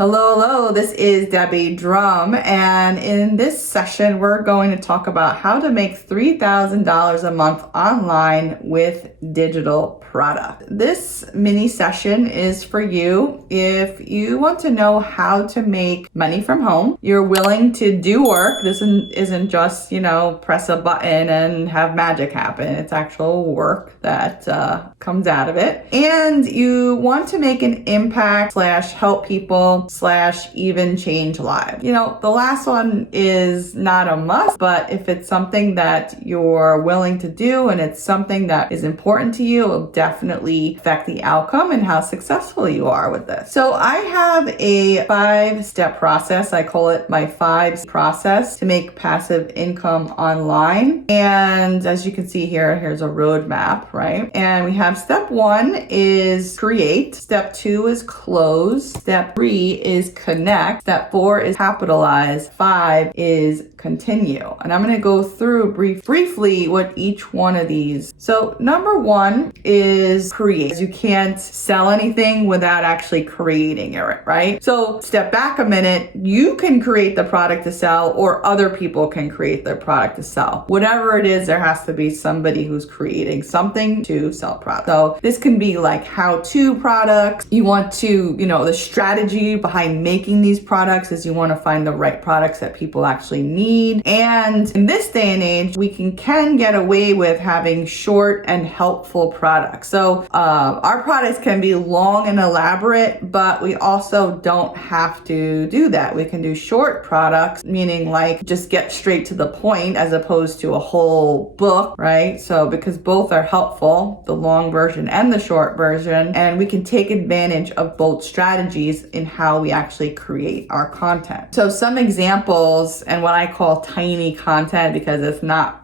Hello, this is Debbie Drum, and in this session, we're going to talk about how to make $3,000 a month online with digital product. This mini session is for you if you want to know how to make money from home. You're willing to do work. This isn't just, press a button and have magic happen. It's actual work that comes out of it. And you want to make an impact / help people / even change lives. The last one is not a must, but if it's something that you're willing to do and it's something that is important to you, it will definitely affect the outcome and how successful you are with this. So I have a 5-step process. I call it my 5 process to make passive income online. And as you can see here's a roadmap, right? And we have step 1 is create. Step 2 is close. Step 3 is connect. Step 4 is capitalize. 5 is continue. And I'm going to go through briefly what each one of these. So number 1 is create. You can't sell anything without actually creating it, right? So step back a minute. You can create the product to sell, or other people can create their product to sell. Whatever it is, there has to be somebody who's creating something to sell product. So this can be like how-to products. You want to, the strategy behind making these products is you want to find the right products that people actually need. And in this day and age, we can get away with having short and helpful products. So our products can be long and elaborate, but we also don't have to do that. We can do short products, meaning like just get straight to the point as opposed to a whole book, right? So because both are helpful, the long version and the short version, and we can take advantage of both strategies in how we actually create our content. So some examples, and what I call tiny content, because it's not,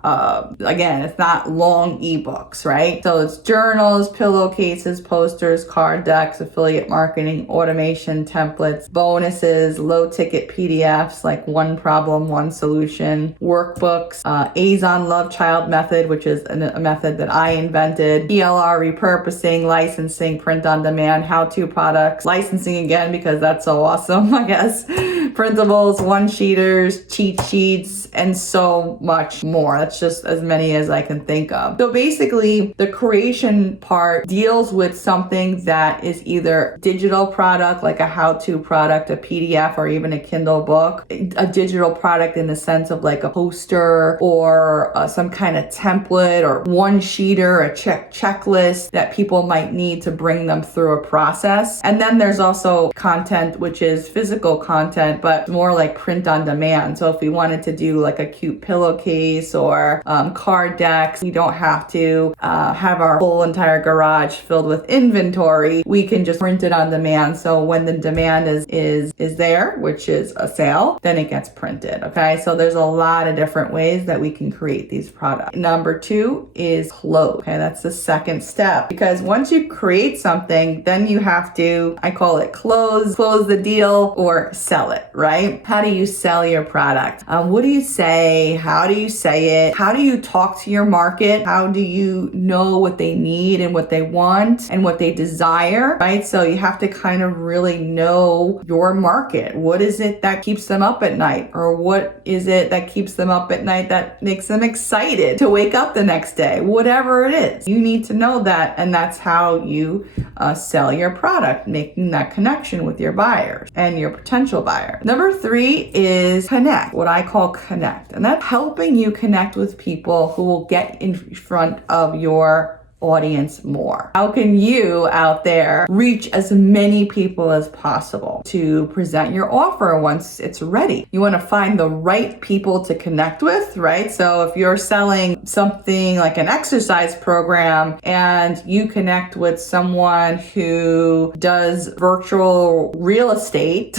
it's not long ebooks, right? So it's journals, pillowcases, posters, card decks, affiliate marketing, automation templates, bonuses, low ticket PDFs like one problem, one solution, workbooks, A's on Love Child method, which is a method that I invented, PLR repurposing, licensing, print on demand, how-to products, licensing again, because that's so awesome, I guess, printables, one-sheeters, cheat sheets, and so much more. That's just as many as I can think of. So basically, the creation part deals with something that is either digital product, like a how-to product, a PDF, or even a Kindle book, a digital product in the sense of like a poster or some kind of template or one-sheeter, a checklist that people might need to bring them through a process. And then there's also content, which is physical content, but more like print on demand. So if we wanted to do like a cute pillowcase or card decks, we don't have to have our whole entire garage filled with inventory. We can just print it on demand. So when the demand is there, which is a sale, then it gets printed. Okay, so there's a lot of different ways that we can create these products. Number 2 is close. Okay, that's the second step, because once you create something, then you have to, I call it close the deal or sell it, right? How do you sell your product? What do you say? How do you say it? How do you talk to your market? How do you know what they need and what they want and what they desire, right? So you have to kind of really know your market. What is it that keeps them up at night? Or what is it that keeps them up at night that makes them excited to wake up the next day? Whatever it is, you need to know that, and that's how you sell your product, making that connection with your buyers and your potential buyer. Number 3 is connect, what I call connect, and that's helping you connect with people who will get in front of your audience more. How can you out there reach as many people as possible to present your offer once it's ready? You want to find the right people to connect with, right? So if you're selling something like an exercise program and you connect with someone who does virtual real estate,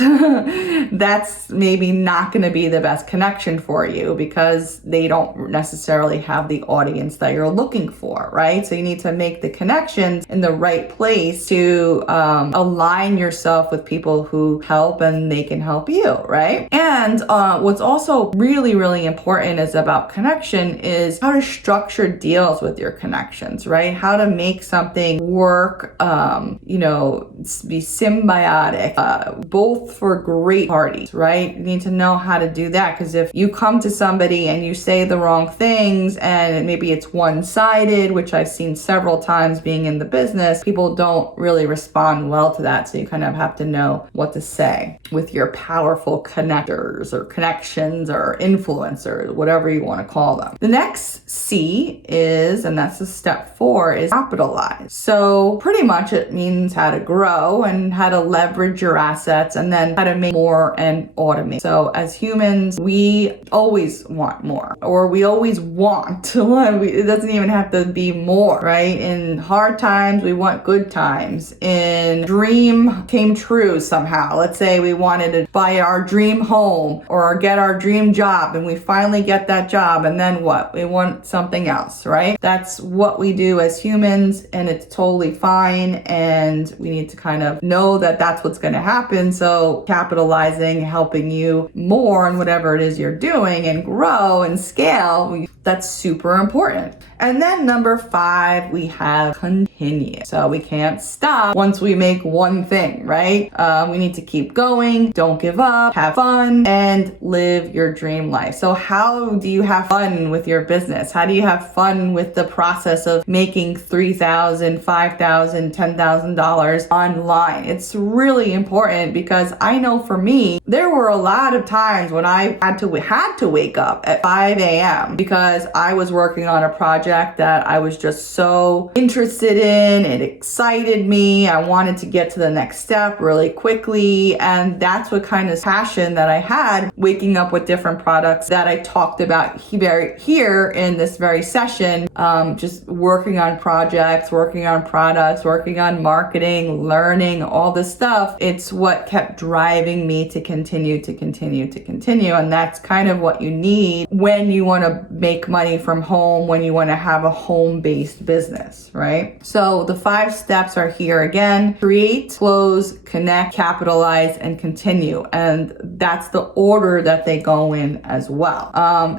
that's maybe not going to be the best connection for you because they don't necessarily have the audience that you're looking for, right? So you need to make the connections in the right place to align yourself with people who help and they can help you, right? And what's also really, really important is about connection is how to structure deals with your connections, right? How to make something work, be symbiotic, both for great parties, right? You need to know how to do that, because if you come to somebody and you say the wrong things and maybe it's one-sided, which I've seen several times being in the business, people don't really respond well to that. So you kind of have to know what to say with your powerful connectors or connections or influencers, whatever you want to call them. The next C is, and that's the step 4, is capitalize. So pretty much it means how to grow and how to leverage your assets and then how to make more and automate. So as humans, we always want more, or we always want to. It doesn't even have to be more, right? In hard times, we want good times. In dream came true somehow. Let's say we wanted to buy our dream home or get our dream job, and we finally get that job, and then what? We want something else, right? That's what we do as humans, and it's totally fine, and we need to kind of know that that's what's going to happen. So capitalizing, helping you more in whatever it is you're doing and grow and scale, that's super important. And then number 5, we have continue. So we can't stop once we make one thing, right? We need to keep going, don't give up, have fun, and live your dream life. So how do you have fun with your business? How do you have fun with the process of making $3,000, $5,000, $10,000 online? It's really important, because I know for me, there were a lot of times when I had to wake up at 5 a.m. because I was working on a project that I was just so interested in. It excited me. I wanted to get to the next step really quickly. And that's what kind of passion that I had, waking up with different products that I talked about here in this very session. Just working on projects, working on products, working on marketing, learning, all this stuff. It's what kept driving me to continue. And that's kind of what you need when you want to make money from home, when you want to have a home-based business, right? So the 5 steps are here again: create, close, connect, capitalize, and continue. And that's the order that they go in as well.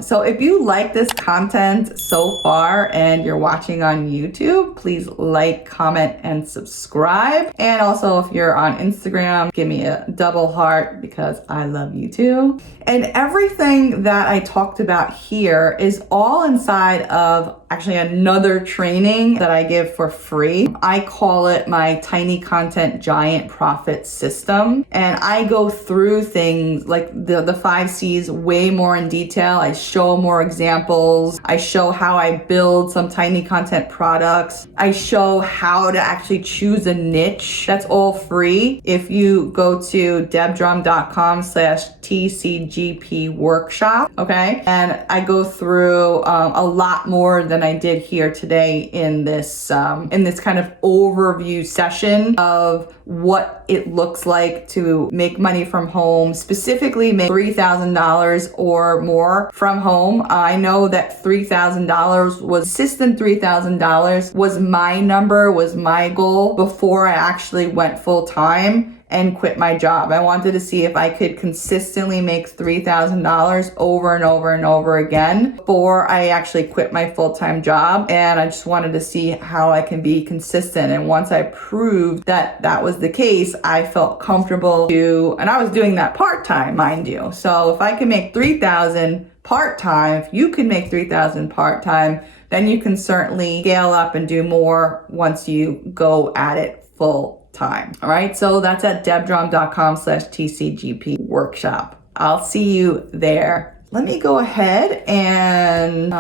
So if you like this content so far and you're watching on YouTube, please like, comment, and subscribe. And also if you're on Instagram, give me a double heart, because I love you too. And everything that I talked about here is all inside of actually another training that I give for free. I call it my Tiny Content Giant Profit System. And I go through things like the 5 C's way more in detail. I show more examples. I show how I build some tiny content products. I show how to actually choose a niche. That's all free. If you go to debdrum.com/TCGP workshop, okay? And I go through a lot more than I did here today in this kind of overview session of what it looks like to make money from home, specifically make $3,000 or more from home. I know that $3,000 was consistent. $3,000 was my number, was my goal before I actually went full time and quit my job. I wanted to see if I could consistently make $3,000 over and over and over again before I actually quit my full-time job. And I just wanted to see how I can be consistent. And once I proved that that was the case, I felt comfortable and I was doing that part-time, mind you. So if I can make $3,000 part-time, if you can make $3,000 part-time, then you can certainly scale up and do more once you go at it full time. All right. So that's at debdrum.com/TCGP workshop. I'll see you there. Let me go ahead and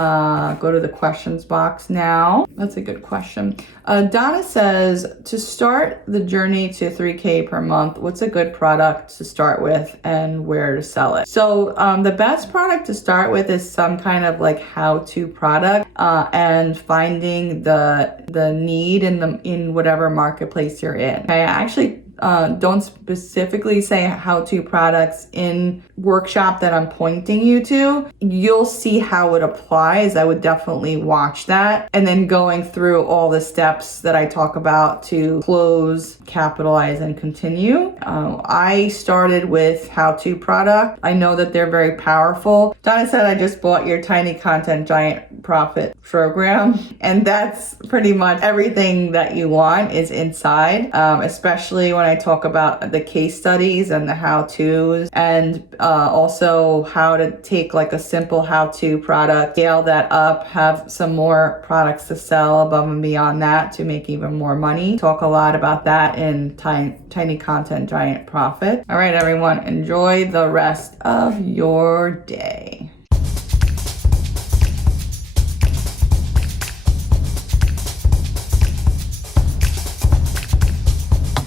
go to the questions box now. That's a good question. Donna says, to start the journey to 3K per month, what's a good product to start with and where to sell it? So the best product to start with is some kind of like how-to product and finding the need in whatever marketplace you're in. Okay, I actually don't specifically say how-to products in workshop that I'm pointing you to, you'll see how it applies. I would definitely watch that. And then going through all the steps that I talk about to close, capitalize, and continue. I started with how-to product. I know that they're very powerful. Donna said, I just bought your Tiny Content Giant Profit program. And that's pretty much everything that you want is inside, especially when I talk about the case studies and the how-tos, and also how to take like a simple how-to product, scale that up, have some more products to sell above and beyond that to make even more money. Talk a lot about that in Tiny Content Giant Profit. All right, everyone, enjoy the rest of your day.